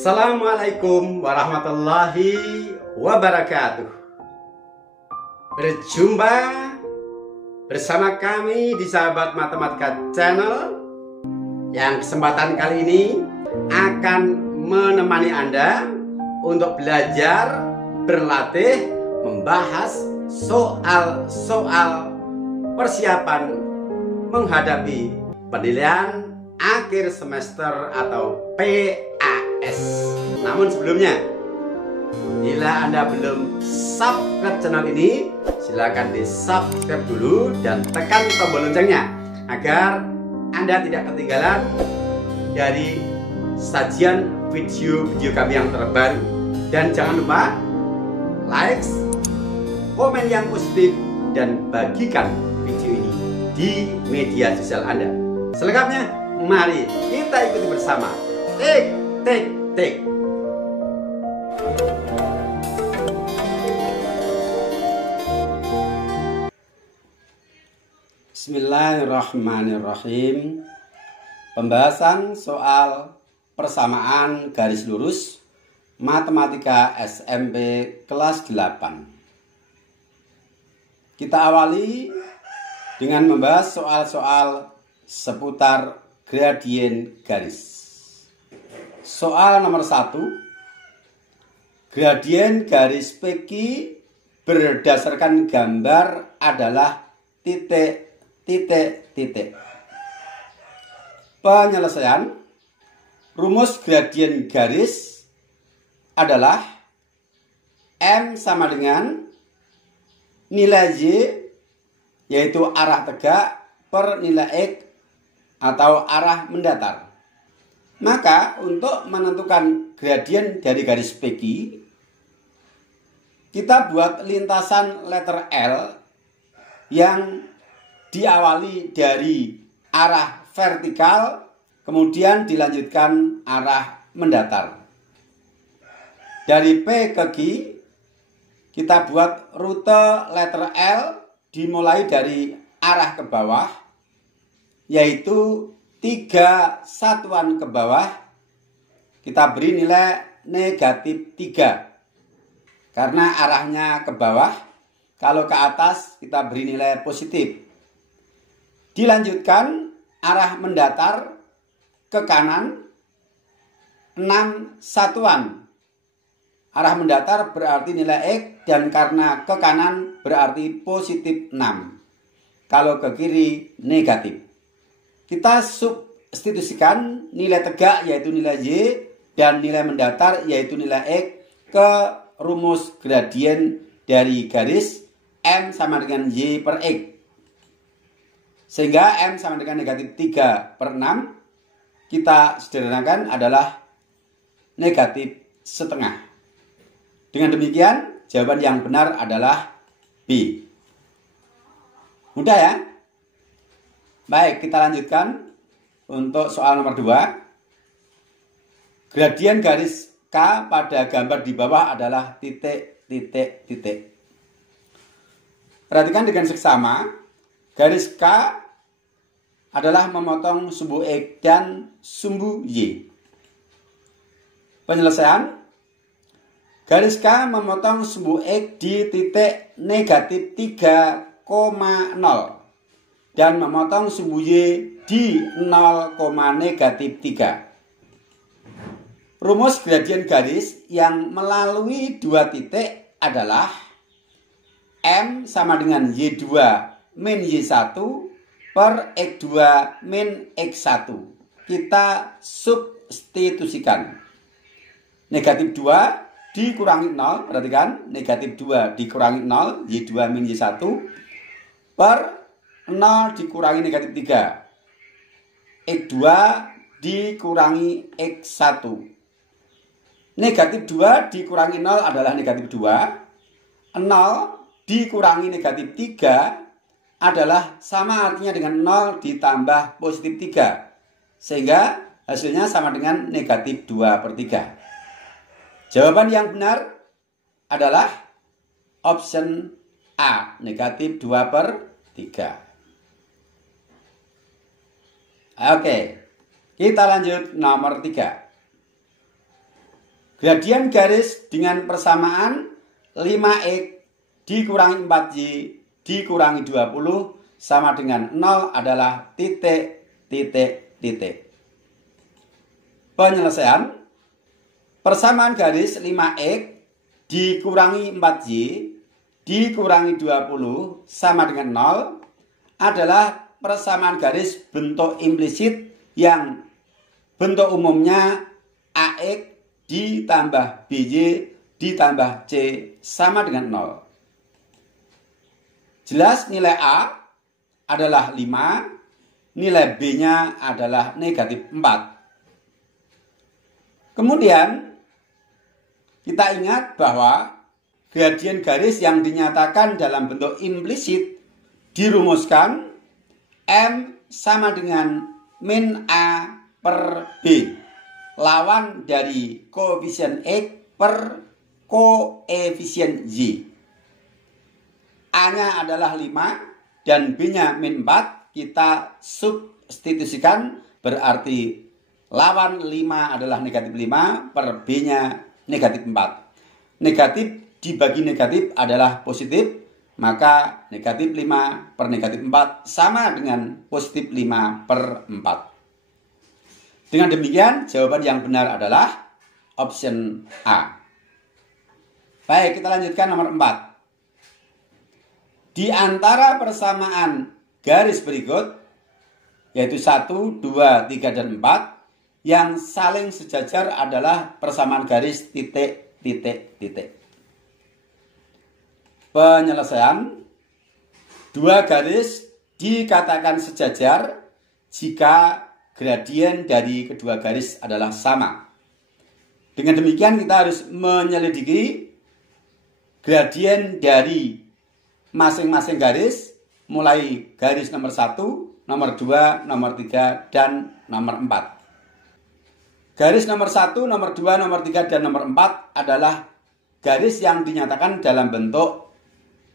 Assalamualaikum warahmatullahi wabarakatuh. Berjumpa bersama kami di Sahabat Matematika Channel, yang kesempatan kali ini akan menemani Anda untuk belajar, berlatih, membahas soal-soal persiapan menghadapi penilaian akhir semester atau PAS. Namun sebelumnya, bila Anda belum subscribe channel ini, silakan di subscribe dulu dan tekan tombol loncengnya agar Anda tidak ketinggalan dari sajian video-video kami yang terbaru. Dan jangan lupa like, komen yang positif, dan bagikan video ini di media sosial Anda. Selengkapnya, mari kita ikuti bersama. Tik. Bismillahirrahmanirrahim. Pembahasan soal persamaan garis lurus Matematika SMP kelas 8. Kita awali dengan membahas soal-soal seputar gradien garis. Soal nomor 1. Gradien garis PQ berdasarkan gambar adalah titik. Penyelesaian. Rumus gradien garis adalah M sama dengan nilai Y, yaitu arah tegak, per nilai X atau arah mendatar. Maka untuk menentukan gradien dari garis PQ, kita buat lintasan letter L yang diawali dari arah vertikal, kemudian dilanjutkan arah mendatar. Dari P ke Q, kita buat rute letter L dimulai dari arah ke bawah, yaitu 3 satuan ke bawah. Kita beri nilai negatif 3 karena arahnya ke bawah. Kalau ke atas kita beri nilai positif. Dilanjutkan arah mendatar ke kanan 6 satuan. Arah mendatar berarti nilai X, dan karena ke kanan berarti positif 6. Kalau ke kiri negatif. Kita substitusikan nilai tegak yaitu nilai Y dan nilai mendatar yaitu nilai X ke rumus gradien dari garis M sama dengan Y per X. Sehingga M sama dengan negatif 3 per 6 kita sederhanakan adalah negatif setengah. Dengan demikian jawaban yang benar adalah B. Mudah ya? Baik, kita lanjutkan untuk soal nomor 2. Gradien garis K pada gambar di bawah adalah titik. Perhatikan dengan seksama, garis K adalah memotong sumbu X dan sumbu Y. Penyelesaian, garis K memotong sumbu X di titik negatif 3,0 dan memotong sumbu Y di 0, negatif 3. Rumus gradien garis yang melalui dua titik adalah M sama dengan Y2 min Y1 per X2 min X1. Kita substitusikan. Negatif 2 dikurangi 0, perhatikan, negatif 2 dikurangi 0, Y2 min Y1 per 0 dikurangi negatif 3. X2 dikurangi X1. Negatif 2 dikurangi 0 adalah negatif 2. 0 dikurangi negatif 3 adalah sama artinya dengan 0 ditambah positif 3. Sehingga hasilnya sama dengan negatif 2 per 3. Jawaban yang benar adalah option A, negatif 2 per 3. Oke, kita lanjut nomor 3. Gradien garis dengan persamaan 5X dikurangi 4Y dikurangi 20 sama dengan 0 adalah titik. Penyelesaian. Persamaan garis 5X dikurangi 4Y dikurangi 20 sama dengan 0 adalah persamaan garis bentuk implisit yang bentuk umumnya AX ditambah BY ditambah C sama dengan 0. Jelas nilai A adalah 5, nilai B-nya adalah negatif 4. Kemudian kita ingat bahwa gradien garis yang dinyatakan dalam bentuk implisit dirumuskan M sama dengan min A per B, lawan dari koefisien X per koefisien Y. A-nya adalah 5 dan B-nya min 4, kita substitusikan, berarti lawan 5 adalah negatif 5 per B-nya negatif 4. Negatif dibagi negatif adalah positif, maka negatif 5 per negatif 4 sama dengan positif 5 per 4. Dengan demikian, jawaban yang benar adalah option A. Baik, kita lanjutkan nomor 4. Di antara persamaan garis berikut, yaitu 1, 2, 3, dan 4, yang saling sejajar adalah persamaan garis titik. Penyelesaian. Dua garis dikatakan sejajar jika gradien dari kedua garis adalah sama. Dengan demikian kita harus menyelidiki gradien dari masing-masing garis, mulai garis nomor 1, nomor 2, nomor 3, dan nomor 4. Garis nomor 1, nomor 2, nomor 3, dan nomor 4 adalah garis yang dinyatakan dalam bentuk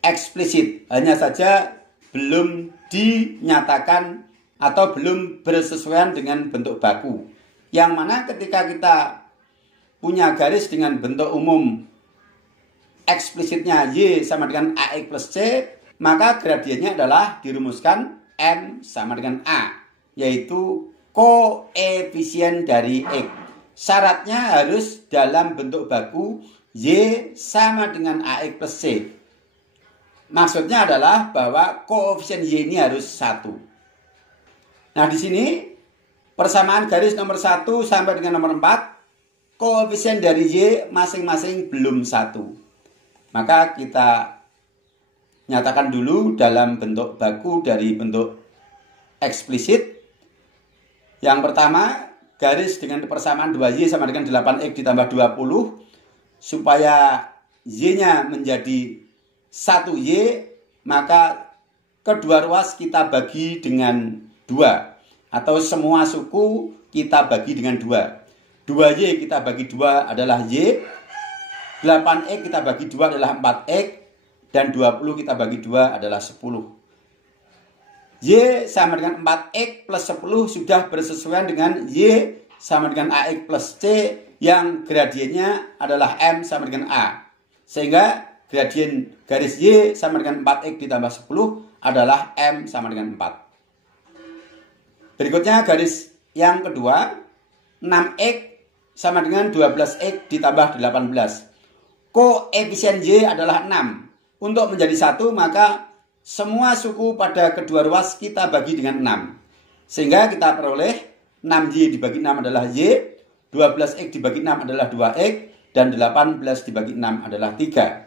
eksplisit. Hanya saja belum dinyatakan atau belum bersesuaian dengan bentuk baku. Yang mana ketika kita punya garis dengan bentuk umum eksplisitnya Y sama dengan AX plus C, maka gradiennya adalah dirumuskan M sama dengan A, yaitu koefisien dari X. Syaratnya harus dalam bentuk baku Y sama dengan AX plus C. Maksudnya adalah bahwa koefisien Y ini harus 1. Nah, di sini persamaan garis nomor 1 sampai dengan nomor 4, koefisien dari Y masing-masing belum 1. Maka kita nyatakan dulu dalam bentuk baku dari bentuk eksplisit. Yang pertama, garis dengan persamaan 2Y sama dengan 8X ditambah 20. Supaya Y-nya menjadi 1Y, maka kedua ruas kita bagi dengan 2. Atau semua suku kita bagi dengan 2. 2Y kita bagi 2 adalah Y. 8X kita bagi 2 adalah 4X. Dan 20 kita bagi 2 adalah 10. Y sama dengan 4X plus 10 sudah bersesuaian dengan Y sama dengan AX plus C yang gradiennya adalah M sama dengan A. Sehingga gradien garis Y sama dengan 4X ditambah 10 adalah M sama dengan 4. Berikutnya garis yang kedua, 6X sama dengan 12X ditambah 18. Koefisien Y adalah 6. Untuk menjadi 1 maka semua suku pada kedua ruas kita bagi dengan 6. Sehingga kita peroleh 6Y dibagi 6 adalah Y, 12X dibagi 6 adalah 2X, dan 18 dibagi 6 adalah 3.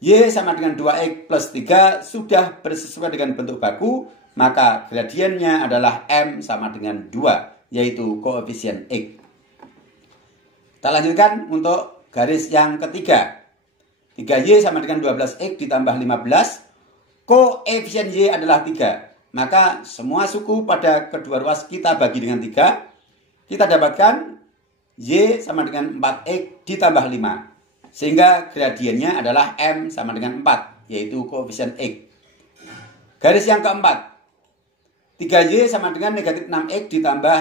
Y sama dengan 2X plus 3 sudah bersesuaian dengan bentuk baku, maka gradiennya adalah M sama dengan 2, yaitu koefisien X. Kita lanjutkan untuk garis yang ketiga. 3Y sama dengan 12X ditambah 15. Koefisien Y adalah 3. Maka semua suku pada kedua ruas kita bagi dengan 3. Kita dapatkan Y sama dengan 4X ditambah 5. Sehingga gradiennya adalah M sama dengan 4, yaitu koefisien X. Garis yang keempat. 3Y sama dengan negatif 6X ditambah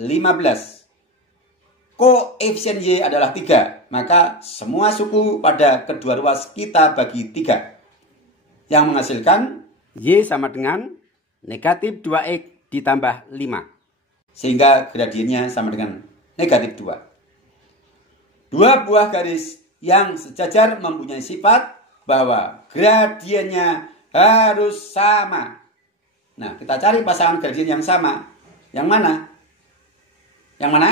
15. koefisien Y adalah 3. Maka semua suku pada kedua ruas kita bagi 3. Yang menghasilkan Y sama dengan negatif 2X ditambah 5. Sehingga gradiennya sama dengan negatif 2. Dua buah garis yang sejajar mempunyai sifat bahwa gradiennya harus sama. Nah, kita cari pasangan gradien yang sama. Yang mana? Yang mana?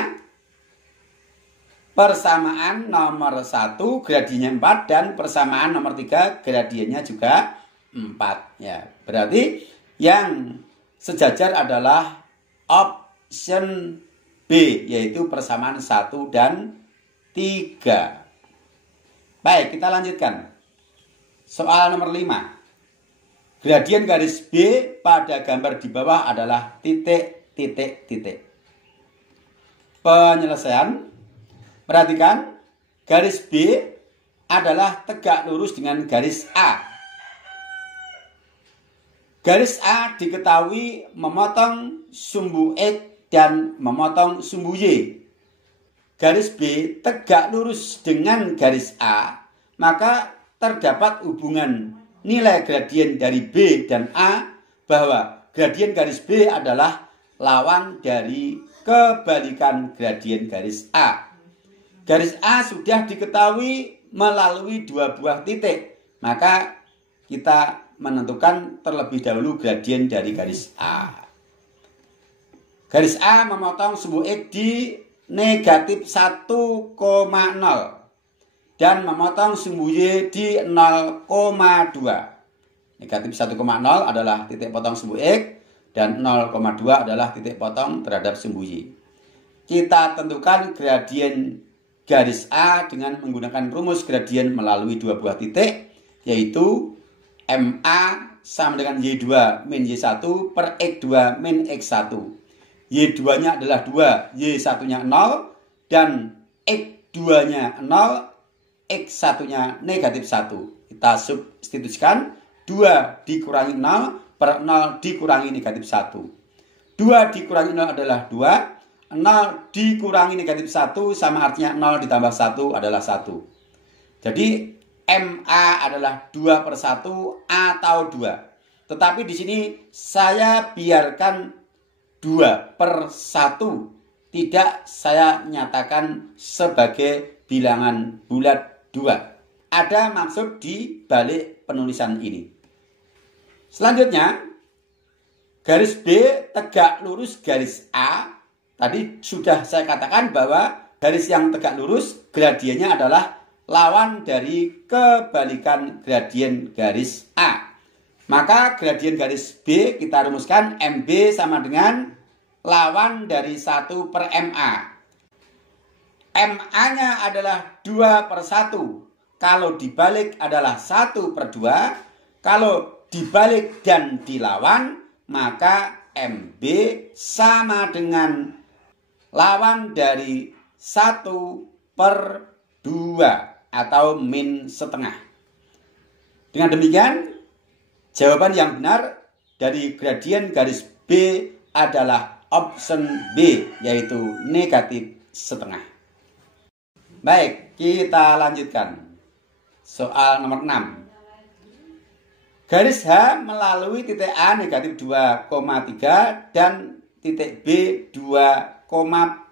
Persamaan nomor 1 gradiennya 4 dan persamaan nomor 3 gradiennya juga 4. Ya, berarti yang sejajar adalah option B, yaitu persamaan 1 dan 3. Baik, kita lanjutkan. Soal nomor 5. Gradien garis B pada gambar di bawah adalah titik, titik, titik. Penyelesaian. Perhatikan, garis B adalah tegak lurus dengan garis A. Garis A diketahui memotong sumbu X dan memotong sumbu Y. Garis B tegak lurus dengan garis A, maka terdapat hubungan nilai gradien dari B dan A bahwa gradien garis B adalah lawan dari kebalikan gradien garis A. Garis A sudah diketahui melalui dua buah titik, maka kita menentukan terlebih dahulu gradien dari garis A. Garis A memotong sumbu X di negatif 1,0 dan memotong sumbu Y di 0,2. Negatif 1,0 adalah titik potong sumbu X dan 0,2 adalah titik potong terhadap sumbu Y. Kita tentukan gradien garis A dengan menggunakan rumus gradien melalui dua buah titik, yaitu MA sama dengan Y2 min Y1 per X2 min X1. Y2-nya adalah 2, Y1-nya 0, dan X2-nya 0, X1-nya negatif 1. Kita substitusikan, 2 dikurangi 0 per 0 dikurangi negatif 1. 2 dikurangi 0 adalah 2, 0 dikurangi negatif 1 sama artinya 0 ditambah 1 adalah 1. Jadi MA adalah 2 per 1 atau 2. Tetapi di sini saya biarkan 2 per 1, tidak saya nyatakan sebagai bilangan bulat 2. Ada maksud di balik penulisan ini. Selanjutnya, garis B tegak lurus garis A. Tadi sudah saya katakan bahwa garis yang tegak lurus gradiennya adalah lawan dari kebalikan gradien garis A. Maka gradien garis B kita rumuskan MB sama dengan lawan dari 1 per MA. MA-nya adalah 2 per 1. Kalau dibalik adalah 1 per 2. Kalau dibalik dan dilawan, maka MB sama dengan lawan dari 1 per 2 atau min setengah. Dengan demikian, jawaban yang benar dari gradien garis B adalah option B, yaitu negatif setengah. Baik, kita lanjutkan. Soal nomor 6. Garis H melalui titik A negatif 2,3 dan titik B 2,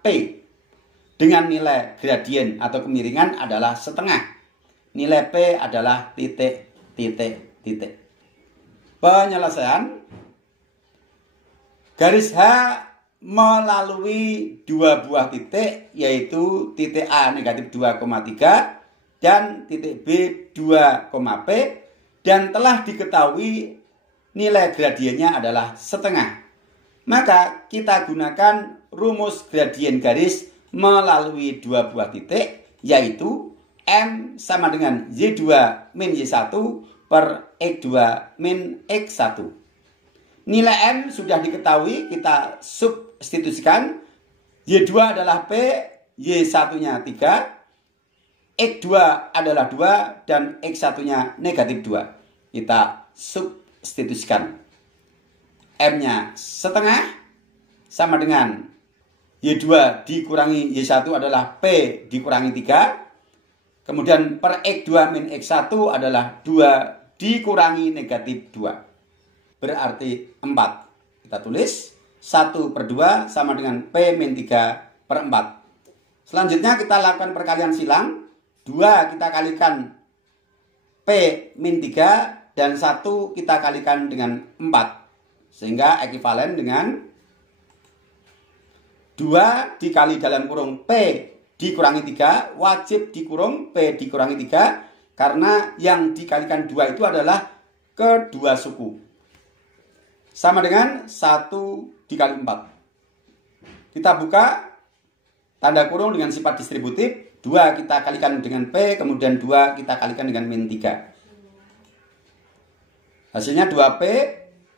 P. Dengan nilai gradien atau kemiringan adalah setengah. Nilai P adalah titik, titik, titik. Penyelesaian. Garis H melalui dua buah titik, yaitu titik A negatif 2,3 dan titik B 2, P, dan telah diketahui nilai gradiennya adalah setengah. Maka kita gunakan rumus gradien garis melalui dua buah titik, yaitu M sama dengan Y2 min Y1 per X2 min X1. Nilai M sudah diketahui, kita substitusikan. Y2 adalah P, Y1-nya 3, X2 adalah 2, dan X1-nya negatif 2. Kita substitusikan. M-nya setengah sama dengan Y2 dikurangi Y1 adalah P dikurangi 3. Kemudian per X2 min X1 adalah 2 dikurangi negatif 2. Berarti 4. Kita tulis 1 per 2 sama dengan P min 3 per 4. Selanjutnya kita lakukan perkalian silang. 2 kita kalikan P min 3 dan 1 kita kalikan dengan 4. Sehingga ekivalen dengan 2 dikali dalam kurung P dikurangi 3 wajib dikurung P dikurangi 3 karena yang dikalikan 2 itu adalah kedua suku. Sama dengan 1 dikali 4. Kita buka tanda kurung dengan sifat distributif. 2 kita kalikan dengan P, kemudian 2 kita kalikan dengan min 3. Hasilnya 2P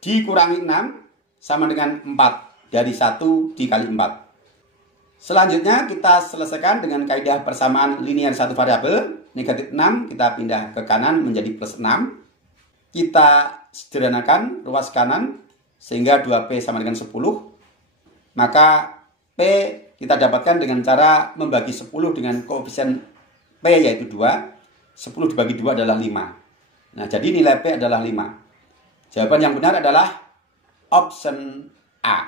dikurangi 6 sama dengan 4. Dari 1 dikali 4. Selanjutnya kita selesaikan dengan kaidah persamaan linear satu variabel. Negatif 6 kita pindah ke kanan menjadi plus 6. Kita sederhanakan ruas kanan sehingga 2P sama dengan 10. Maka P kita dapatkan dengan cara membagi 10 dengan koefisien P yaitu 2. 10 dibagi 2 adalah 5. Nah, jadi nilai P adalah 5. Jawaban yang benar adalah option A.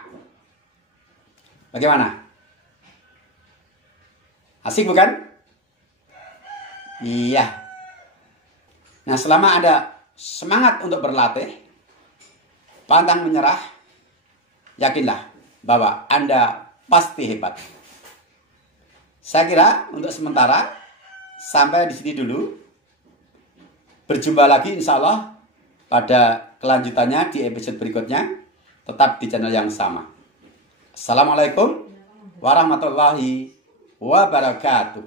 Bagaimana? Asik bukan? Iya. Nah, selama ada semangat untuk berlatih, pantang menyerah, yakinlah bahwa Anda pasti hebat. Saya kira untuk sementara sampai di sini dulu. Berjumpa lagi insya Allah pada kelanjutannya di episode berikutnya. Tetap di channel yang sama. Assalamualaikum warahmatullahi wabarakatuh.